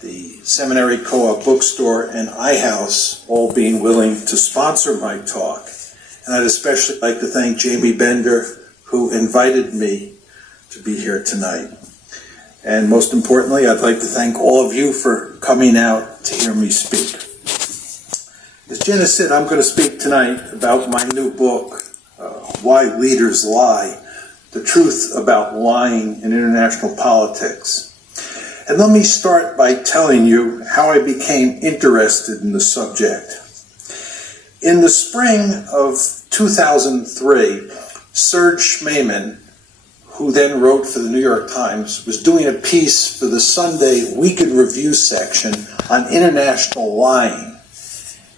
the Seminary Co-op Bookstore, and iHouse all being willing to sponsor my talk. And I'd especially like to thank Jamie Bender, who invited me to be here tonight. And most importantly, I'd like to thank all of you for coming out to hear me speak. As Jenna said, I'm going to speak tonight about my new book, Why Leaders Lie, The Truth About Lying in International Politics. And let me start by telling you how I became interested in the subject. In the spring of 2003, Serge Schmemann, who then wrote for the New York Times, was doing a piece for the Sunday Week in Review section on international lying.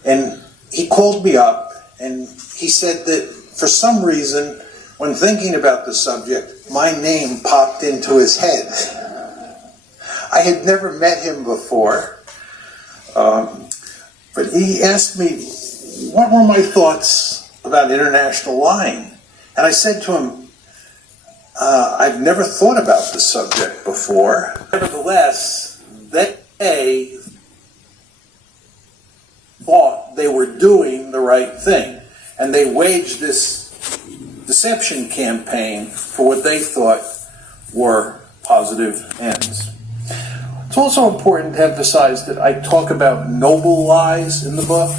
And he called me up and he said that for some reason, when thinking about the subject, my name popped into his head. I had never met him before, but he asked me, what were my thoughts about international lying? And I said to him, I've never thought about the subject before. Nevertheless, they thought they were doing the right thing, and they waged this deception campaign for what they thought were positive ends. It's also important to emphasize that I talk about noble lies in the book.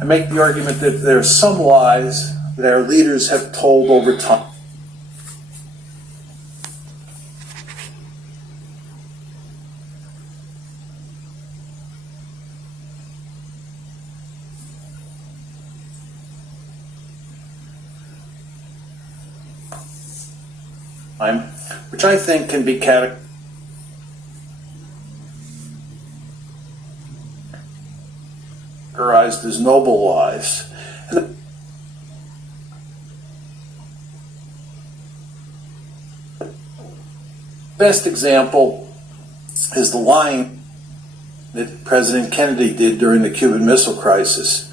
I make the argument that there are some lies that our leaders have told over time. Which I think can be categorized as noble lies. And the best example is the lying that President Kennedy did during the Cuban Missile Crisis.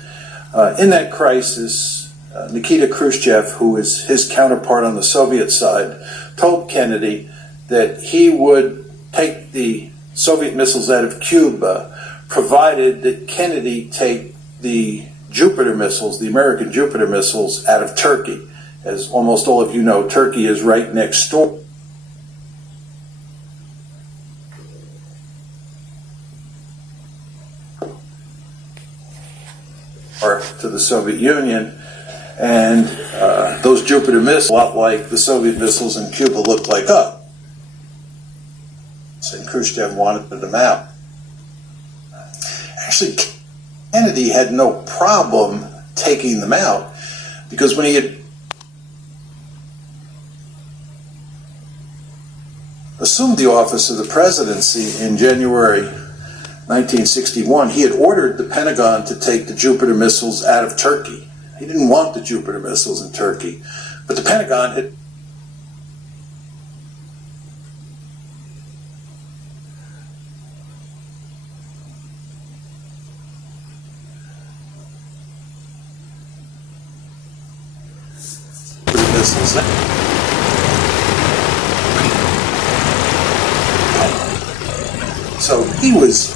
In that crisis, Nikita Khrushchev, who is his counterpart on the Soviet side, told Kennedy that he would take the Soviet missiles out of Cuba, provided that Kennedy take the Jupiter missiles, the American Jupiter missiles, out of Turkey. As almost all of you know, Turkey is right next door to the Soviet Union. And those Jupiter missiles, a lot like the Soviet missiles in Cuba, looked like us. And Khrushchev wanted them out. Actually, Kennedy had no problem taking them out, because when he had assumed the office of the presidency in January 1961, he had ordered the Pentagon to take the Jupiter missiles out of Turkey. He didn't want the Jupiter missiles in Turkey, but the Pentagon had missiles. So he was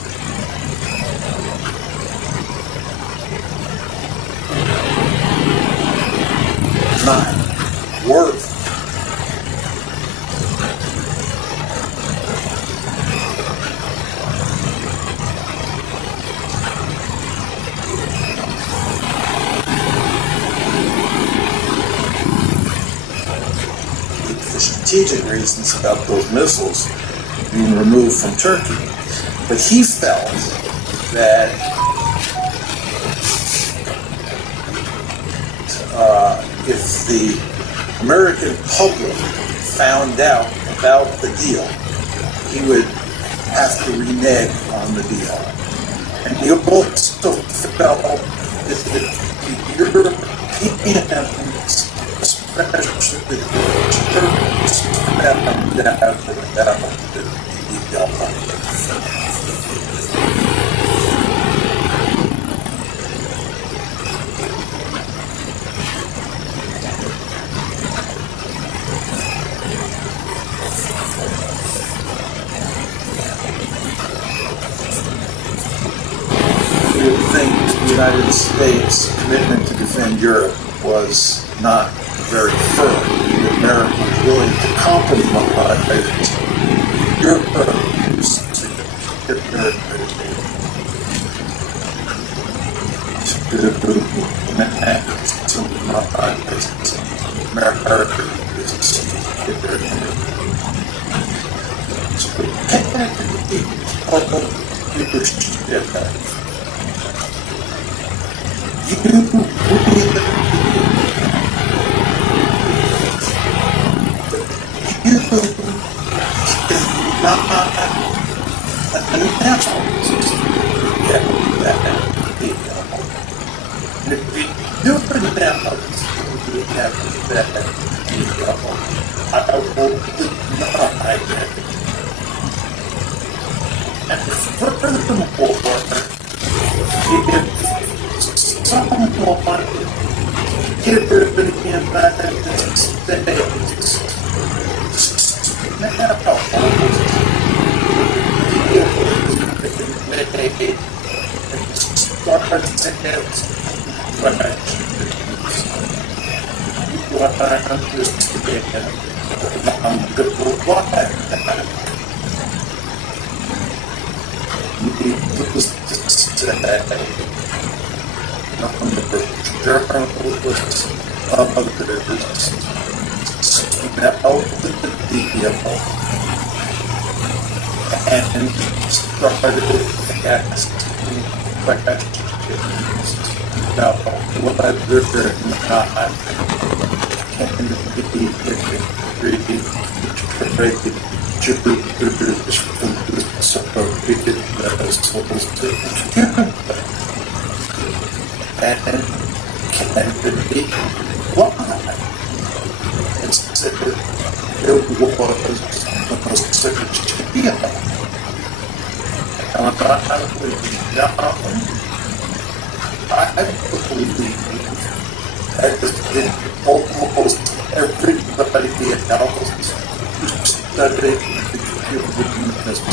not worth for strategic reasons about those missiles being removed from Turkey. But he felt that if the American public found out about the deal, he would have to renege on the deal. And he also felt that the Europeans, especially the Turks, found out about the deal. United States' commitment to defend Europe was not very firm. America was willing to compromise Europe's and started asking questions about whether or not can be Jews from the Soviet vessels and can be why. Instead, it was such a deal. I believe that almost everybody else who studied the humanist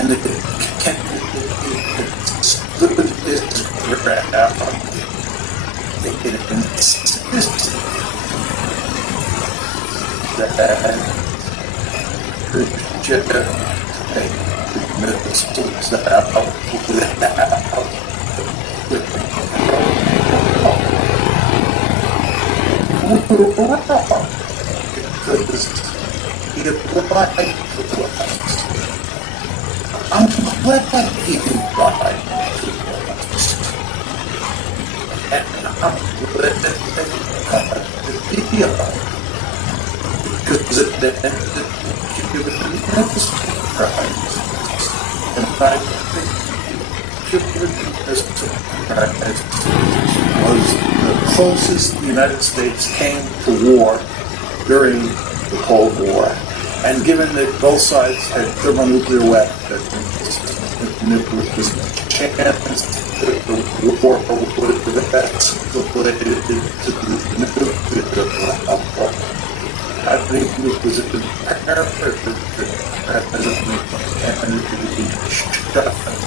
and they can't stood this ground. They can insist that I'm glad he lied to us. And I'm glad that the video, because at the end of the humanist prize, and I think humanist prize was the closest the United States came to war during the Cold War. And given that both sides had thermonuclear weapons, there was a chance that the war would have escalated to the nuclear level. I think it was imperative that the president and the